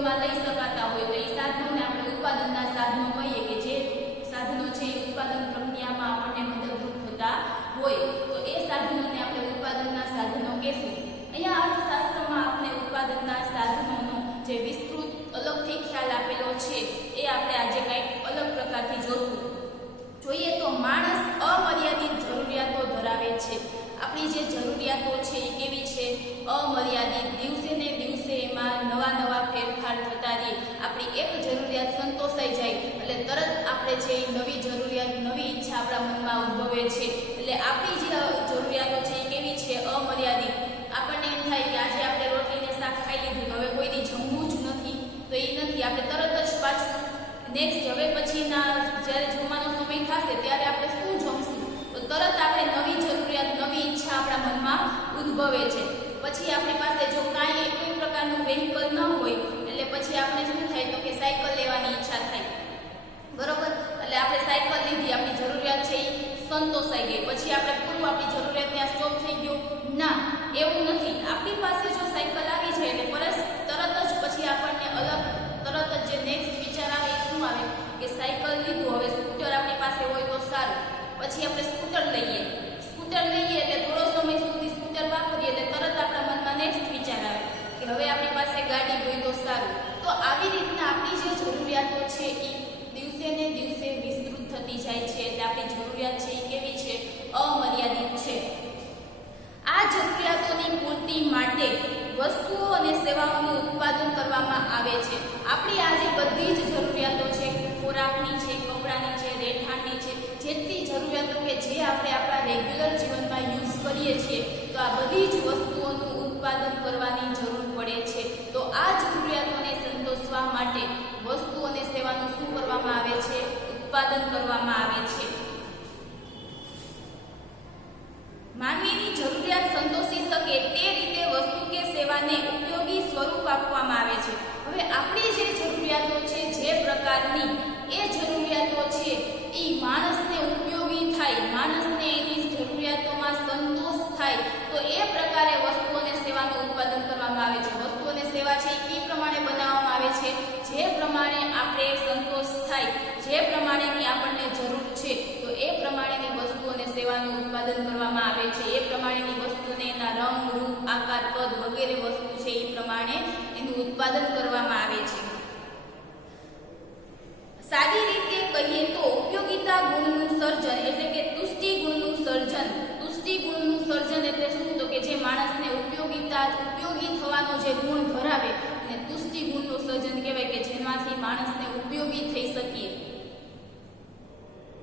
ઉપયોગમાં લઈ શકાતા હોય તો એ સાધનોને આપણે ઉત્પાદનના સાધનો કહીએ કે જે સાધનો છે એ ઉત્પાદન પ્રક્રિયામાં આપણને મદદરૂપ થતા હોય તો એ સાધનોને આપણે ઉત્પાદનના સાધનો કહેશું। અહીંયા અર્થશાસ્ત્રમાં આપણે ઉત્પાદનના સાધનોનો જે વિસ્તૃત અલગથી ખ્યાલ આપેલો છે એ આપણે આજે કંઈક અલગ પ્રકારથી જોશું। જોઈએ તો માણસ અમર્યાદિત જરૂરિયાતો ધરાવે છે। આપણી જે જરૂરિયાતો છે એ કેવી છે? અમર્યાદિત। દિવસે ને દિવસે એમાં નવા નવા ફેરફાર થતા રહે। આપણી એક જરૂરિયાત સંતોષાઈ જાય એટલે તરત આપણે જે નવી જરૂરિયાત નવી ઈચ્છા આપણા મનમાં ઉદ્ભવે છે। એટલે આપણી જે જરૂરિયાતો છે એ કેવી છે? અમર્યાદિત। આપણને એમ થાય કે આજે આપણે રોટલીને શાક ખાઈ લીધું, હવે કોઈની જમવું જ નથી તો એ નથી, આપણે તરત જ પાછું નેક્સ્ટ હવે પછીના જ્યારે જમવાનો સમય થશે ત્યારે આપણે શું જમશું તો તરત આપણે નવી જરૂરિયાત નવી ઈચ્છા આપણા મનમાં ઉદ્ભવે છે। પછી આપણી પાસે જો કાંઈ કોઈ પ્રકારનું વેહિકલ ન હોય એટલે પછી આપણે શું થાય તો કે સાયકલ લેવાની ઈચ્છા થાય, બરોબર? એટલે આપણે સાયકલ લીધી, આપણી જરૂરિયાત છે એ સંતોષાઈ ગઈ, પછી આપણે પૂરું આપણી જરૂરિયાત ત્યાં સ્ટોપ થઈ ગયો? ના, એવું નથી। આપણી પાસે જો સાયકલ આવી જાય એટલે તરત જ પછી આપણને તરત જ જે નેક્સ્ટ વિચાર આવે એ શું આવે કે સાયકલ લીધું, હવે સ્કૂટર આપણી પાસે હોય તો સારું। પછી આપણે સ્કૂટર લઈએ એટલે થોડો સમય સુધી સ્કૂટર વાપરીએ એટલે તરત આપણા મનમાં નેક્સ્ટ વિચાર આવે કે હવે આપણી પાસે ગાડી હોય તો સારું। તો આવી રીતના આપણી જે જરૂરિયાતો છે એ દિવસે ને દિવસે વિસ્તૃત થતી જાય છે એટલે આપણી જરૂરિયાત છે એ કેવી છે? અમર્યાદિત છે। આ જરૂરિયાતોની પૂર્તિ માટે વસ્તુઓ અને સેવાઓનું ઉત્પાદન કરવામાં આવે છે। આપણી આ જે બધી જ જરૂરિયાતો છે, ખોરાકની છે, કપડાની છે, રહેઠાણની છે, જેટલી જરૂરિયાતો કે જે આપણે આપણા રેગ્યુલર જીવનમાં યુઝ કરીએ છીએ તો આ બધી જ વસ્તુઓનું ઉત્પાદન કરવાની જરૂર પડે છે। તો આ જરૂરિયાતોને સંતોષવા માટે વસ્તુ અને સેવાનું શું કરવામાં આવે છે? ઉત્પાદન કરવામાં આવે છે। માનવીની જરૂરિયાત સંતોષી શકે તે રીતે વસ્તુ કે સેવાને ઉપયોગી સ્વરૂપ આપવામાં આવે છે। હવે આપણી જે જરૂરિયાતો છે જે પ્રકારની એ જરૂરિયાતો છે એ માણસને ઉપયોગી થાય, માણસને એની જરૂરિયાતોમાં સંતોષ થાય તો એ પ્રકારે વસ્તુ અને સેવાનું ઉત્પાદન કરવામાં આવે છે। વસ્તુ અને સેવા છે એ પ્રમાણે બનાવવામાં આવે છે જે પ્રમાણે આપણે સંતોષ થાય, જે પ્રમાણેની આપણને જરૂર છે તો એ પ્રમાણેની વસ્તુ અને સેવાનું ઉત્પાદન કરવામાં આવે છે। એ પ્રમાણેની વસ્તુને એના રંગ, રૂપ, આકાર, કદ વગેરે વસ્તુ છે એ પ્રમાણે એનું ઉત્પાદન કરવામાં આવે છે। સાદી રીતે કહીએ તો ઉપયોગિતા ગુણનું સર્જન એટલે કે તુષ્ટિ ગુણનું સર્જન। તુષ્ટિ ગુણનું સર્જન એટલે શું? તો કે જે માણસને ઉપયોગી થવાનો જે ગુણ ધરાવે અને તુષ્ટિ ગુણનું સર્જન કહેવાય કે જેમાંથી માણસને ઉપયોગી થઈ શકીએ।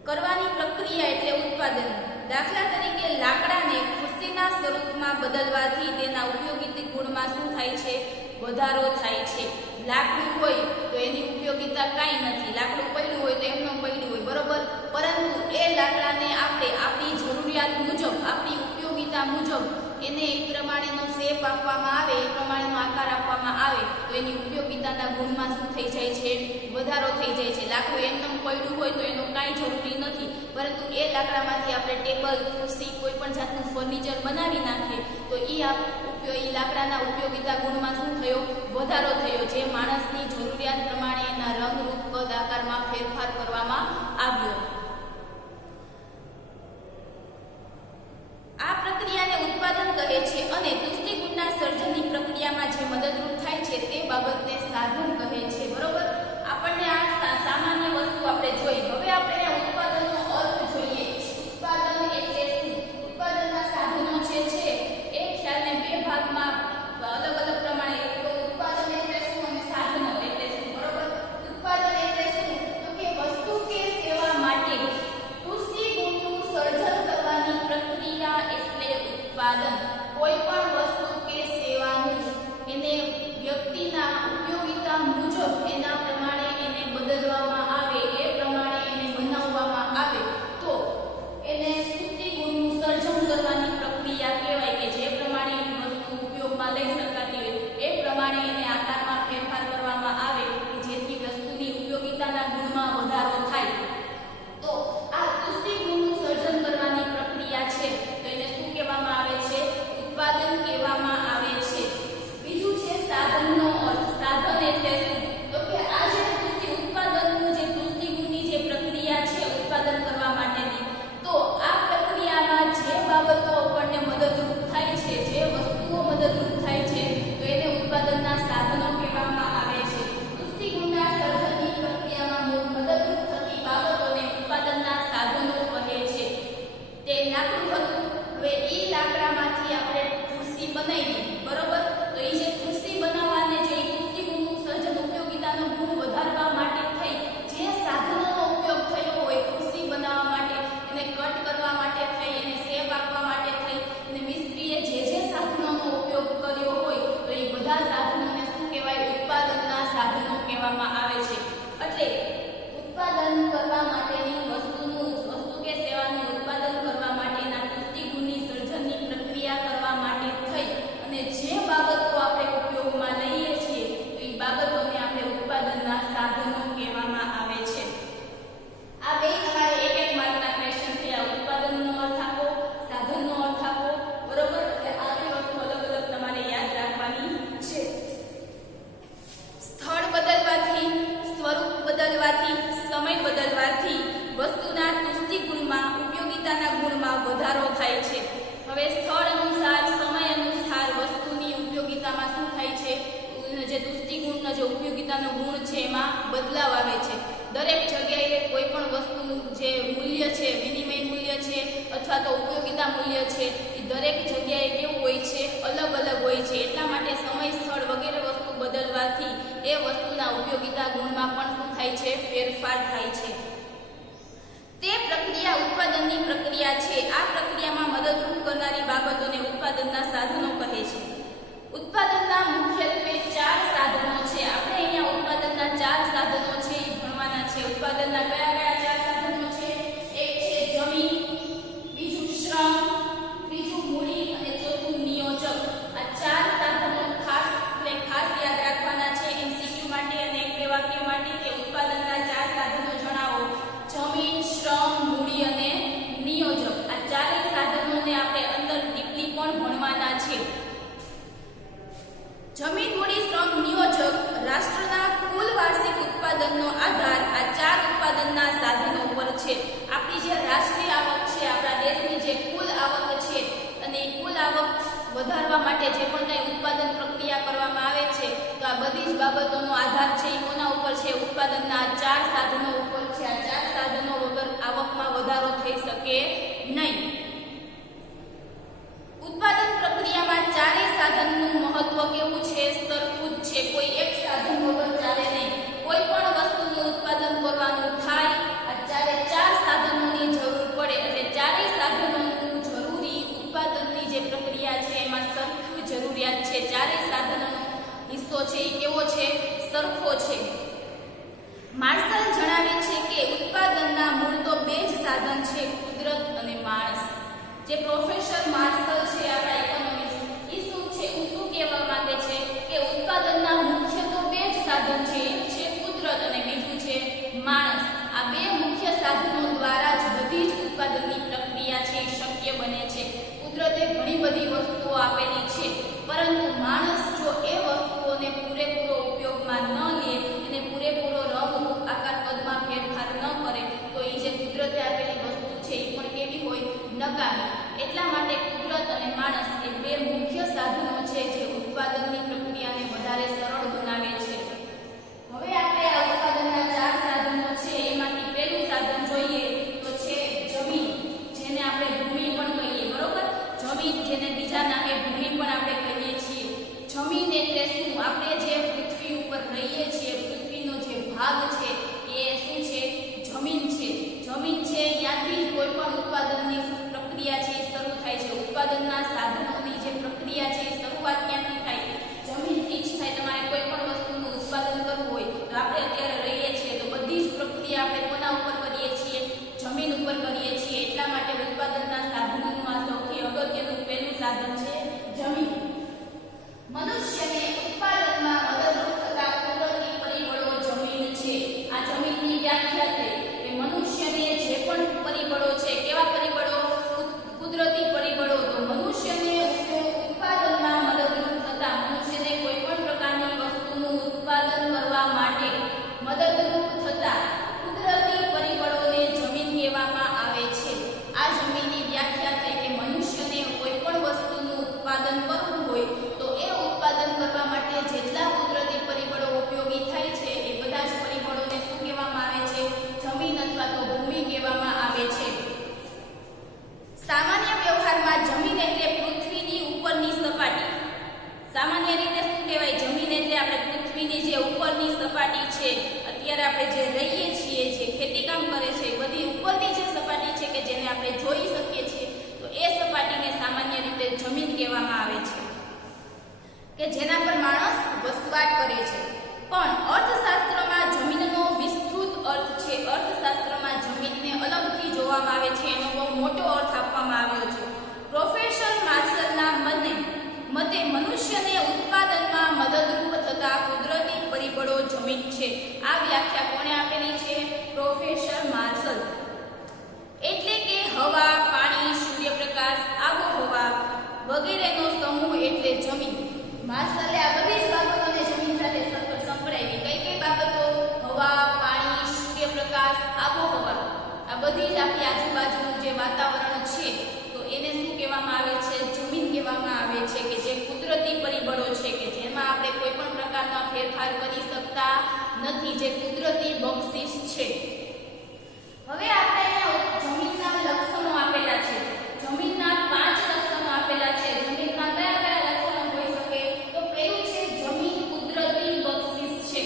કરવાની પ્રક્રિયા એટલે ઉત્પાદન। દાખલા તરીકે લાકડાને ખુરશીના સ્વરૂપમાં બદલવાથી તેના ઉપયોગિતા ગુણમાં શું થાય છે? વધારો થાય છે। લાકડું હોય તો એની ઉપયોગિતા કાંઈ નથી, લાકડું પડ્યું હોય તો એમનું પડ્યું હોય, બરોબર? પરંતુ એ લાકડાને આપણે આપણી જરૂરિયાત મુજબ, આપણી ઉપયોગિતા મુજબ એને એ પ્રમાણેનો શેપ આપવામાં આવે, એ પ્રમાણેનો આકાર આપવામાં આવે તો એની ઉપયોગિતાના ગુણમાં શું થઈ જાય છે? વધારો થઈ જાય છે। લાકડું એમનું પડ્યું હોય તો એનું કાંઈ જરૂરી નથી, પરંતુ એ લાકડામાંથી આપણે ટેબલ, ખુરશી, કોઈ પણ જાતનું ફર્નિચર બનાવી નાખીએ તો એ લાકડાના ઉપયોગિતા ગુણમાં શું થયો? વધારો થયો, જે માણસની જરૂરિયાત પ્રમાણે એના રંગ, રૂપ, કદ, આકારમાં ફેરફાર કરવામાં આવ્યો। આ પ્રક્રિયાને ઉત્પાદન કહે છે અને તુષ્ટિ ગુણના સર્જનની પ્રક્રિયામાં જે મદદરૂપ થાય છે તે બાબતને સાધન કહે છે, બરોબર? આપણને આ સામાન્ય વસ્તુ આપણે જોઈ, હવે આપણે ઉત્પાદનનો અર્થ જોઈએ। ઉત્પાદન એટલે શું? ઉત્પાદનના સાધનો જે છે એ ખ્યાલને બે ભાગમાં અલગ અલગ પ્રમાણે ઉત્પાદન એટલે શું અને સાધનો એટલે શું, બરોબર? ઉત્પાદન એટલે શું? તો કે વસ્તુ કે સેવા માટે તુષ્ટિ ગુણનું સર્જન કરવાની પ્રક્રિયા એટલે ઉત્પાદન। કોઈ પણ ઉપયોગિતાનો ગુણ છે એમાં બદલાવ આવે છે. દરેક જગ્યાએ કોઈ પણ વસ્તુનું જે મૂલ્ય છે, વિનિમય મૂલ્ય છે અથવા તો ઉપયોગિતા મૂલ્ય છે, એ દરેક જગ્યાએ કેવું હોય છે, અલગ અલગ હોય છે. એટલા માટે સમય, સ્થળ વગેરે વસ્તુ બદલવાથી એ વસ્તુના ઉપયોગિતા ગુણમાં પણ શું થાય છે, ફેરફાર થાય છે. તે પ્રક્રિયા ઉત્પાદનની પ્રક્રિયા છે. આ પ્રક્રિયામાં મદદરૂપ કરનારી બાબતોને ઉત્પાદનના સાધનો કહે છે. ઉત્પાદનના મુખ્યત્વે 4 સાધનો છે. આપણે અહીંયા ઉત્પાદનના 4 સાધનો છે એ ભણવાના છે. ઉત્પાદનના કયા કયા 4 સાધનો છે? એક છે જમીન, બીજું શ્રમ, ત્રીજું મૂડી અને ચોથું નિયોજક. આ 4 સાધનો ખાસ યાદ રાખવાના છે એમસીક્યુ માટે અને એક બે વાક્ય માટે કે ઉત્પાદનના 4 સાધનો જણાવો. જમીન, શ્રમ, મૂડી અને નિયોજક. આ ચારેય સાધનોને આપણે અંદર ડીપલી પણ ભણવાના છે. જમીન, મૂડી, શ્રમ, નિયોજક રાષ્ટ્રના કુલ વાર્ષિક ઉત્પાદનનો આધાર આ 4 ઉત્પાદનના સાધનો પર છે. આપણી જે રાષ્ટ્રીય આવક છે, આપણા દેશની જે કુલ આવક છે, અને એ કુલ આવક વધારવા માટે જે પણ કંઈ ઉત્પાદન પ્રક્રિયા કરવામાં આવે છે, તો આ બધી જ બાબતોનો આધાર છે એ કોના ઉપર છે? ઉત્પાદનના 4 સાધનો ઉપર છે. આ 4 સાધનો વગર આવકમાં વધારો થઈ શકે નહીં. ઉત્પાદન પ્રક્રિયામાં ચારેય સાધનનું મહત્વ કેવું છે? સરખું જ છે. કોઈ એક સાધન વગર ચાલે નહીં. કોઈ પણ વસ્તુનું ઉત્પાદન કરવાનું થાય, આ 4 સાધનોની જરૂર પડે. એટલે ચારેય સાધનોનું જરૂરી ઉત્પાદનની જે પ્રક્રિયા છે એમાં સરખું જરૂરિયાત છે. ચારેય સાધનોનો હિસ્સો છે એ કેવો છે? સરખો છે. માર્શલ જણાવે છે કે ઉત્પાદનના મૂળ તો 2 જ સાધન છે, કુદરત અને માણસ. જે પ્રોફેસર માર્શલ છે આપણા ઇકોનોમિક્સ, એ શું કહેવા માંગે છે કે ઉત્પાદનના મુખ્ય તો 2 જ સાધન છે, એક છે કુદરત અને બીજું છે માણસ. આ 2 મુખ્ય સાધનો દ્વારા જ બધી જ ઉત્પાદનની પ્રક્રિયા છે એ શક્ય બને છે. કુદરતે ઘણી બધી વસ્તુઓ આપેલી છે, પરંતુ માણસ જો એ વસ્તુઓને પૂરેપૂરો ઉપયોગમાં ન લે, એને પૂરેપૂરો રંગ, આકાર, કદમાં ફેરફાર ન કરે, તો એ જે કુદરતે આપેલી વસ્તુ છે એ પણ કેવી હોય? નકામી. એટલા માટે કુદરત અને માણસ એ 2 મુખ્ય સાધનો છે જે ઉત્પાદનની પ્રક્રિયાને વધારે સરળ બનાવે છે. હવે આપણે આ ઉત્પાદનના 4 સાધનો છે એમાંથી પહેલું સાધન જોઈએ તો છે જમીન, જેને આપણે ભૂમિ પણ કહીએ. બરોબર? જમીન, જેને બીજા નામે ભૂમિ પણ આપણે કહીએ છીએ. જમીન એટલે શું? આપણે જે પૃથ્વી ઉપર રહીએ છીએ, પૃથ્વીનો જે ભાગ છે એ શું છે? જમીન છે. જમીન છે, ત્યાંથી કોઈ પણ ઉત્પાદનની પ્રક્રિયા છે એ શરૂ થાય છે. ઉત્પાદનના સાધનોની જે પ્રક્રિયા છે એ શરૂઆત ક્યાંથી થાય? જમીનથી જ થાય. તમારે કોઈ પણ વસ્તુનું ઉત્પાદન કરવું હોય તો આપણે અત્યારે રહીએ છીએ તો બધી જ પ્રક્રિયા આપણે કોના ઉપર કરીએ છીએ? જમીન ઉપર કરીએ છીએ. એટલા માટે ઉત્પાદનના સાધનોનું આ સૌથી અગત્યનું પહેલું સાધન છે જમીન. મનુષ્યને ઉત્પાદનમાં મદદરૂપ થતા કુદરતી પરિબળો જમીન છે. આ જમીનની વ્યાખ્યા થઈ કે મનુષ્યને જે પણ પરિબળો છે, કેવા પરિબળો? કુદરતી પરિબળો. તો મનુષ્યને ઉત્પાદનમાં મદદરૂપ થતા, મનુષ્યને કોઈ પણ પ્રકારની વસ્તુનું ઉત્પાદન કરવા માટે મદદરૂપ થતા કુદરતી પરિબળોને જમીન કહેવામાં આવે છે. આ જમીનની વ્યાખ્યા થઈ કે મનુષ્યને કોઈ પણ વસ્તુનું ઉત્પાદન કરવું હોય તો એ ઉત્પાદન કરવા માટે જેટલા કુદરતી પરિબળો ઉપયોગી થાય છે એ બધા જ પરિબળોને શું કહેવામાં આવે છે? જમીન અથવા તો ભૂમિ કહેવામાં આવે છે. સામાન્ય વ્યવહારમાં જમીન એટલે પૃથ્વીની ઉપરની સપાટી. સામાન્ય રીતે શું કહેવાય? જમીન એટલે આપણે પૃથ્વીની જે ઉપરની સપાટી છે, અત્યારે આપણે જે રહીએ છીએ, જે ખેતીકામ કરે છે, બધી ઉપરની જે સપાટી છે કે જેને આપણે જોઈ શકીએ છીએ, તો એ સપાટીને સામાન્ય રીતે જમીન કહેવામાં આવે છે, કે જેના પર માણસ વસવાટ કરે છે. પણ અર્થશાસ્ત્રમાં જમીનનો વિસ્તૃત અર્થ છે. અર્થશાસ્ત્રમાં જમીનને અલગથી જોવામાં આવે છે, એનો બહુ મોટો અર્થ આપવામાં આવ્યો છે. પ્રોફેસર માર્શલના મતે મનુષ્યને ઉત્પાદનમાં મદદરૂપ થતા કુદરતી પરિબળો જમીન છે. આ વ્યાખ્યા કોણે આપેલી છે? Professor Marshall. એટલે કે હવા, પાણી, સૂર્યપ્રકાશ, આબોહવા વગેરેનો સમૂહ એટલે જમીન. માર્શલે આ બધી જ બાબતોને જમીન સાથે સંકળાવી. કઈ બાબતો? હવા, પાણી, સૂર્યપ્રકાશ, આબોહવા. આ બધી જ આપણી આજુબાજુનું જે વાતાવરણ છે તો એને શું કહેવામાં આવે છે? જમીન કહેવામાં આવે છે, કે જે કુદરતી પરિબળો છે કે જેમાં આપણે કોઈ પણ પ્રકારના ફેરફાર કરી શકતા નથી, જે કુદરતી બક્ષિસ છે. હવે આપણે અહીંયા જમીનના લક્ષણો આપેલા છે. જમીનના 5 લક્ષણો આપેલા છે. જમીનના કયા કયા લક્ષણો હોઈ શકે? તો પહેલું છે જમીન કુદરતી બક્ષિસ છે.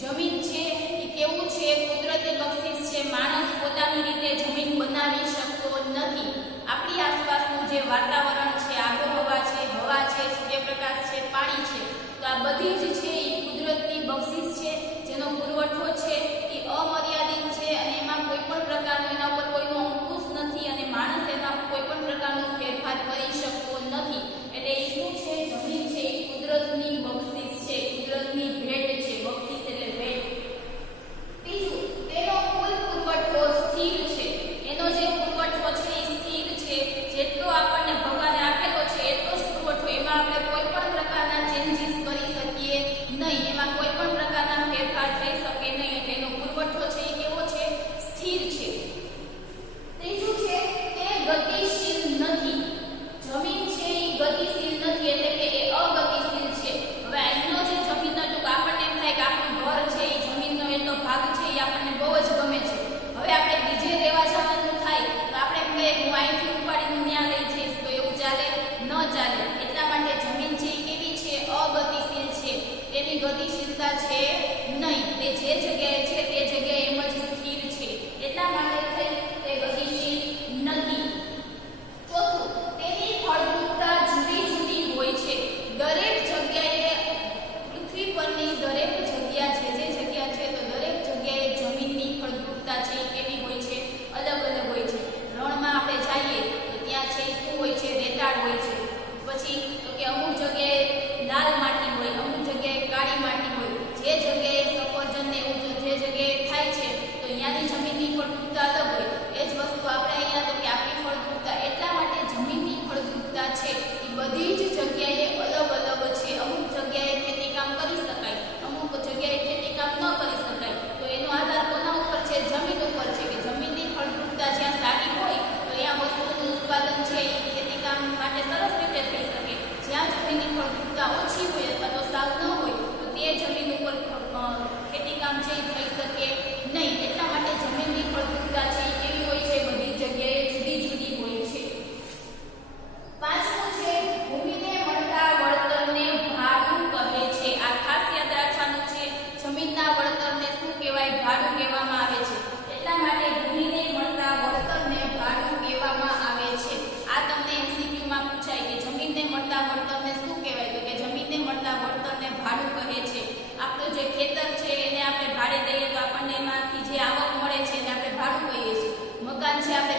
જમીન છે એ કેવું છે? કુદરતી બક્ષિસ છે. માણસ પોતાની રીતે જમીન બનાવી શકતો નથી. આપણી આસપાસનું જે વાતાવરણ છે, આબોહવા છે, હવા છે, સૂર્યપ્રકાશ છે, પાણી છે, તો આ બધી જ છે એ કુદરતની બક્ષિસ છે, જેનો પુરવઠો છે એ અમર્યાદિત છે અને એમાં કોઈ પણ પ્રકારનો એના ઉપર કોઈનો અંકુશ નથી અને માણસ એમાં કોઈ પણ પ્રકારનો ફેરફાર કરી શકતો નથી. એટલે એ શું છે? જમીન છે એ કુદરતની બક્ષિસ છે, કુદરતની ભેટ છે. બક્ષિસ એટલે ભેટ. બીજું, તેનો કુલ પુરવઠો સ્થિર છે. એનો જે પુરવઠો છે એ સ્થિર છે. જેટલો આપણને ભગવાને આપેલો છે એટલો જ પુરવઠો, એમાં આપણે કોઈ પણ પ્રકારના ચેન્જીસ કરી શકીએ નહીં, એમાં કોઈ પણ પ્રકારના ફેરફાર થઈ શકે નહીં. એટલે એનો પુરવઠો છે એ કેવો છે? સ્થિર છે. ત્રીજું છે તે ગતિશીલ નથી. જમીન છે એ ગતિશીલ નથી, એટલે કે એ અગતિશીલ છે. હવે અહીંનો જે જમીનનો ટૂંક આપણને એમ થાય કે આપણું ઘર છે એ જમીનનો એટલો ભાગ છે એ આપણને બહુ જ ગમે છે. હવે આપણે બીજે રહેવા જવાનું થાય તો આપણે એમ કહીએ હું અહીંથી ઉપાડીને ત્યાં લઈ જઈશ, તો એવું ચાલે? ન ચાલે. એટલા માટે જમીન છે એ કેવી છે? અગતિશીલ છે. તેની ગતિશીલતા છે નહીં. તે જે જગ્યાએ છે તે જગ્યાએ એમ જ સ્થિર છે. એટલા માટે તે ગતિશીલ નથી. ચોથું, તેની ફળદ્રુપતા જુદી જુદી હોય છે. દરેક જગ્યાએ, પૃથ્વી પરની દરેક જગ્યા જે જગ્યા છે તો દરેક જગ્યાએ જમીનની ફળદ્રુપતા છે એ કેવી હોય છે? અલગ અલગ હોય છે. રણમાં આપણે જઈએ તો ત્યાં છે શું હોય છે? રેતાળ હોય છે. પછી તો કે અમુક જગ્યાએ લાલ માટી હોય, અમુક જગ્યાએ કાળી માટી હોય. જે જગ્યાએ સફરજન ને એવું જે જગ્યાએ થાય છે તો અહીંયાની જમીનની ફળદ્રુપતા અલગ હોય. એ જ વસ્તુ આપણે અહીંયા તો કે આપણી ફળદ્રુપતા. એટલા માટે જમીનની ફળદ્રુપતા છે એ બધી જ જગ્યાએ અલગ અલગ છે. અમુક જગ્યાએ ખેતી કામ કરી શકાય, અમુક જગ્યાએ ખેતી કામ ન કરી શકાય. તો એનો આધાર કોના ઉપર છે? જમીન ઉપર છે. કે જમીનની ફળદ્રુપતા જ્યાં સારી હોય તો ત્યાં વસ્તુનું ઉત્પાદન છે એ ખેતી કામ માટે સરસ રીતે થઈ શકે. જ્યાં જમીનની ફળદ્રુપતા ઓછી હોય અથવા તો સાવ ન હોય તો તે જમીન ઉપર ખેતી કામ છે એ થઈ શકે નહીં. એટલા માટે જમીનની ફળદ્રુપતા છે એ કેવી હોય છે? બધી જગ્યાએ જુદી જુદી હોય છે. પાંચમું છે ભૂમિને મળતા વળતરને ભાડું કહે છે. આ ખાસ યાદ રાખવાનું છે. જમીનના વળતરને શું કહેવાય? ભાડું કહેવામાં આવે છે. એટલા માટે ભૂમિને મળતા વળતરને ભાડું કહેવામાં આવે છે. આ તમને MCQ માં પૂછાય કે જમીનને મળતા વળતરને શું કહેવાય? તો કે જમીનને મળતા વળતરને ભાડું કહે છે. આપણું જે ખેતર છે એને આપણે ભાડે દઈએ તો આપણને એમાંથી જે આવક મળે છે એને આપણે ભાડું કહીએ છીએ. મકાન છે આપણે